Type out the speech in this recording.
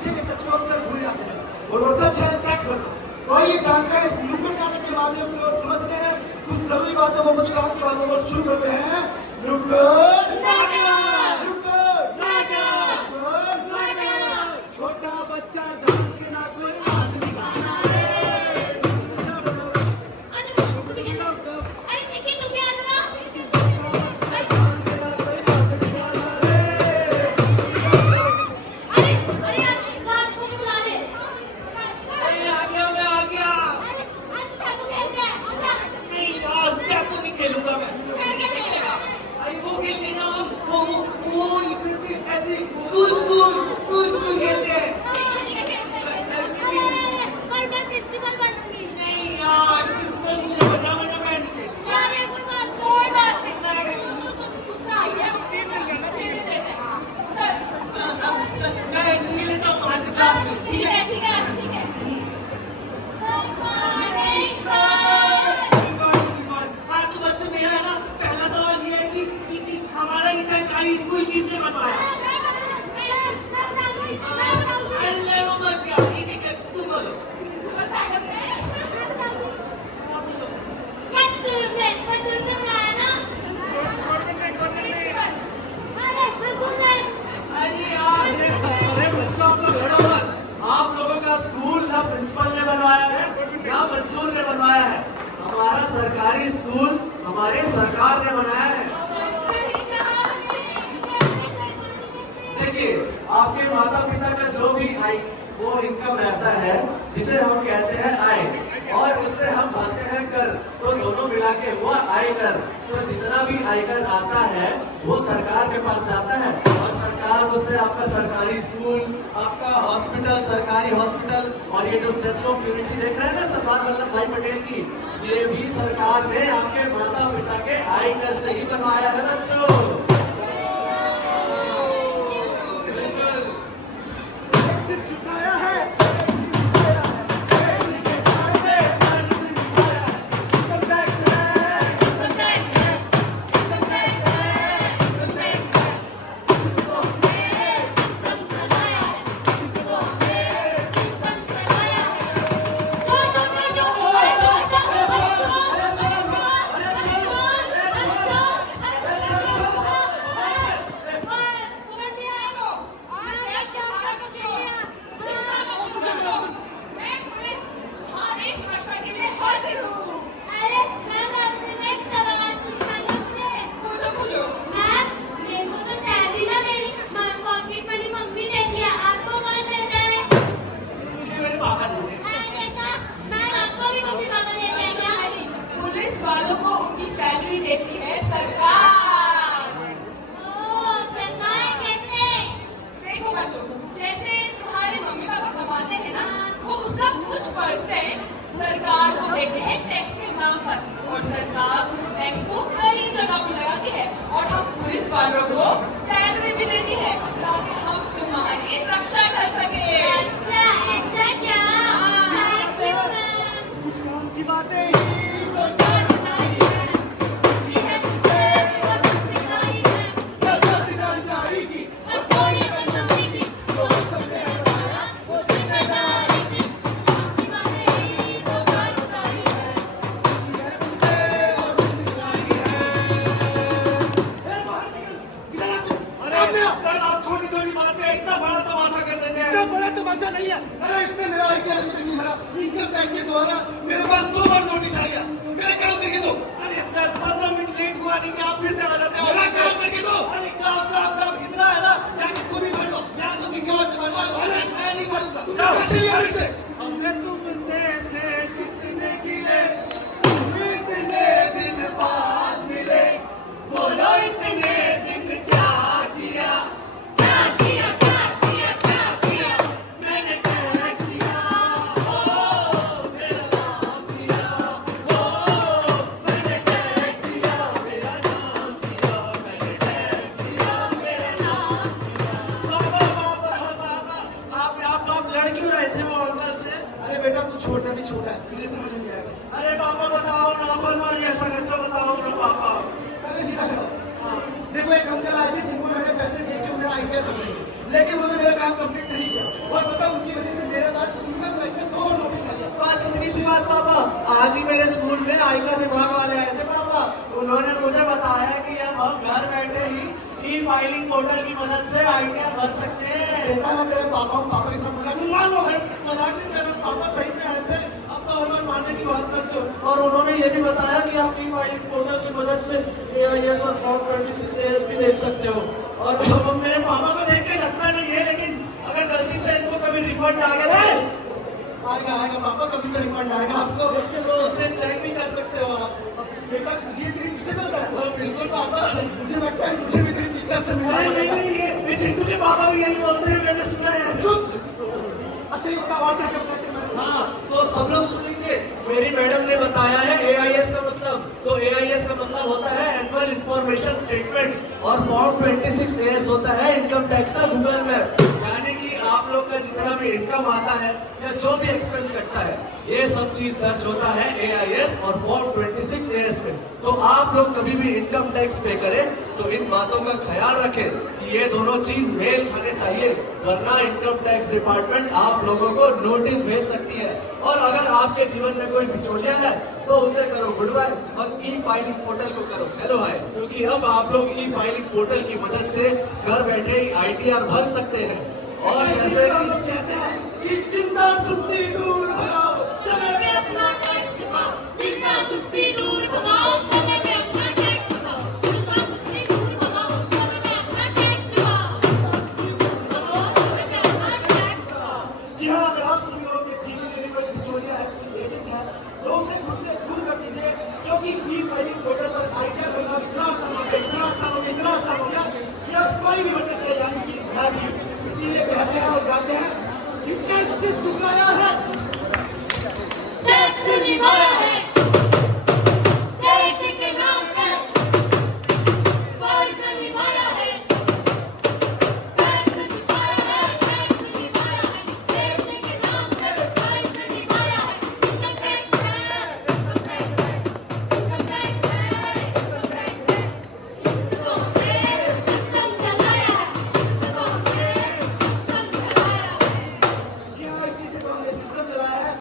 पीछे के सच को अक्सर भूल जाते हैं और वो सच है टैक्स भरना। तो आइए जानते हैं इस नुक्कड़ नाटक के माध्यम से और समझते हैं कुछ जरूरी बातों को, कुछ काम की बातों को। शुरू करते हैं नुक्कड़ नाटक। नुक्कड़ नाटक। छोटा बच्चा जान के ना कोई बात दिखाना रे। अरे चिक्की तुम भी आ जाना। अरे यार राज को बुला ले। आ गया, मैं आ गया। अरे आज चाकू खेलते हैं। नहीं, आज चाकू नहीं खेलूंगा मैं। फिर क्या खेलेगा? अरे वो खेलते ना, वो इधर से ऐसे स्कूल खेलते हैं। पर मैं प्रिंसिपल बनूंगी। नहीं यार, प्रिंसिपल मुझे बनना मैं नहीं खेलूंगा। यार कोई बात नहीं। दूसरा आइडिया खेलने देते हैं। चल मैं नहीं लेता हूँ आज क्लास में। ठीक है। हाँ, तो बच्चों मेरा है ना, पहला सवाल ये है कि हमारा ये सरकारी स्कूल किसने बनवाया? अल्लाह वो मत क्या, ठीक है, तुम बोलो। हाँ, बोलो। अरे यार, अरे बच्चों आप लोग लड़ो मत। आप लोगों का स्कूल ना प्रिंसिपल ने बनवाया है ना मजदूर ने बनवाया है। हमारा सरकारी स्कूल हमारे सरकार ने बनाया है। देखिए, आपके माता पिता का जो भी आय वो इनकम रहता है, जिसे हम कहते हैं आय, और उससे हम भरते हैं कर, तो दोनों मिला के हुआ आयकर। तो जितना भी आयकर आता है वो सरकार के पास जाता है और सरकार उससे आपका सरकारी स्कूल, आपका हॉस्पिटल, सरकारी हॉस्पिटल, और ये जो स्टैच्यू ऑफ यूनिटी देख रहे हैं ना सरदार वल्लभ भाई पटेल की, ये भी सरकार ने आपके माता पिता के आयकर से ही बनवाया है बच्चों। चुकाया है। वालों को उनकी सैलरी देती है सरकार। सरकार कैसे? देखो बच्चों, जैसे तुम्हारे मम्मी पापा कमाते हैं ना, वो उसका कुछ परसेंट सरकार को देते हैं टैक्स के नाम पर, और सरकार उस टैक्स को कई जगह पे लगाती है और हम पुलिस वालों को सैलरी भी देती है ताकि हम तुम्हारी रक्षा कर सके। अच्छा ऐसा क्या? कुछ काम की बातें नहीं है। अरे इसने मेरा इनकम टैक्स के द्वारा मेरे पास 2 बार नोटिस आ गया। मेरा काम करके दो। अरे सर 15 मिनट लेट हुआ नहीं कि आप फिर से आ जाते हो। मेरा काम करके दो। अरे काम इतना है ना, जाके खुद ही भर लो या तो किसी और से भरवा लो। अरे मैं नहीं भरूंगा। पैसे लिया मेरे से। हमने तुमसे थे कितने गिले, इतने दिन बाद मिले, बोलो इतने दिन क्या किया। छोटा भी छोटा है, मुझे समझ नहीं आएगा। अरे पापा बताओ ना, पर ऐसा करते हो, बताओ ना पापा। पहले सीधा करो। हाँ, देखो एक अंकल आए थे जिनको मैंने पैसे दे के उन्हें आईटीआई कर दी, लेकिन उन्होंने मेरा काम कंप्लीट नहीं किया और आज ही मेरे स्कूल में आयकर विभाग वाले आए थे पापा। उन्होंने मुझे बताया कि अब हम घर बैठे ही ई फाइलिंग पोर्टल की मदद से आईटीआर भर सकते हैं। बेटा मैं तेरे पापा हूँ, पापा के साथ मजाक नहीं मान लो। मजाक नहीं कर रहा, पापा सही में आए थे। अब तो हर बार मानने की बात करते हो। और उन्होंने ये भी बताया कि आप ई फाइलिंग पोर्टल की मदद से AIS और फॉर्म 26AS भी देख सकते हो। और अब मेरे पापा को देख के लगता नहीं है, लेकिन अगर गलती से इनको कभी रिफंड आ गया आएगा आएगा पापा, कभी तो रिफंड आएगा आपको, तो उसे चेक भी कर सकते हो आप। बेटा तुझे तेरी पीछे चल रहा है। हाँ, बिल्कुल पापा। मुझे लगता है मुझे भी तेरी टीचर से मिला नहीं, ये चिंटू के पापा भी यही बोलते हैं, मैंने सुना है। अच्छा इतना और क्या करना है? हाँ, तो सब लोग सुन लीजिए, मेरी मैडम ने बताया है AIS का मतलब। तो AIS का मतलब होता है एनुअल इंफॉर्मेशन स्टेटमेंट, और फॉर्म 26AS होता है इनकम टैक्स का गूगल मैप। यानी कि आप लोग का जितना भी इनकम आता है या जो भी एक्सपेंस कटता है, ये सब चीज दर्ज होता है AIS और फॉर्म 26AS में। तो आप लोग कभी भी इनकम टैक्स पे करें तो इन बातों का ख्याल रखें कि ये दोनों चीज मेल खाने चाहिए, वरना इनकम टैक्स डिपार्टमेंट आप लोगों को नोटिस भेज सकती है। और अगर आपके जीवन में कोई बिचौलिया है तो उसे करो गुड बाय और ई फाइलिंग पोर्टल को करो हेलो हाय, क्योंकि अब आप लोग ई फाइलिंग पोर्टल की मदद से घर बैठे ही ITR भर सकते हैं। और जैसे हम लोग कहते हैं कि चिंता सुस्ती दूर भगाओ, समय पे अपना टैक्स चुकाओ, चिंता सुस्ती दूर भगाओ, समय पे अपना टैक्स चुकाओ, चिंता सुस्ती दूर भगाओ, समय पे अपना टैक्स चुकाओ, भगाओ, समय पे अपना टैक्स चुकाओ। जी हाँ, अगर आप सभी लोगों के जीवन में भी कोई बिचौलिया है, कोई एजेंट है, तो उसे खुद से दूर कर दीजिए, क्योंकि ई फाइलिंग पोर्टल पर ITR भरना इतना आसान हो गया, इतना आसान हो गया, इतना आसान हो गया कि अब कोई भी भर सकता है, यानी कि मैं भी। इसीलिए कहते हैं और गाते हैं कि टैक्स चुकाया है, टैक्स निभाया है, देश के नाम पे फर्ज निभाया है। टैक्स चुकाया है, टैक्स निभाया है, देश के नाम पे फर्ज निभाया है। इनकम टैक्स है, इनकम टैक्स है, इनकम टैक्स है, इनकम टैक्स है। इसको हमने सिस्टम चलाया है, इसको हमने सिस्टम चलाया है। जी हाँ, इसी से तो हमने सिस्टम चलाया है।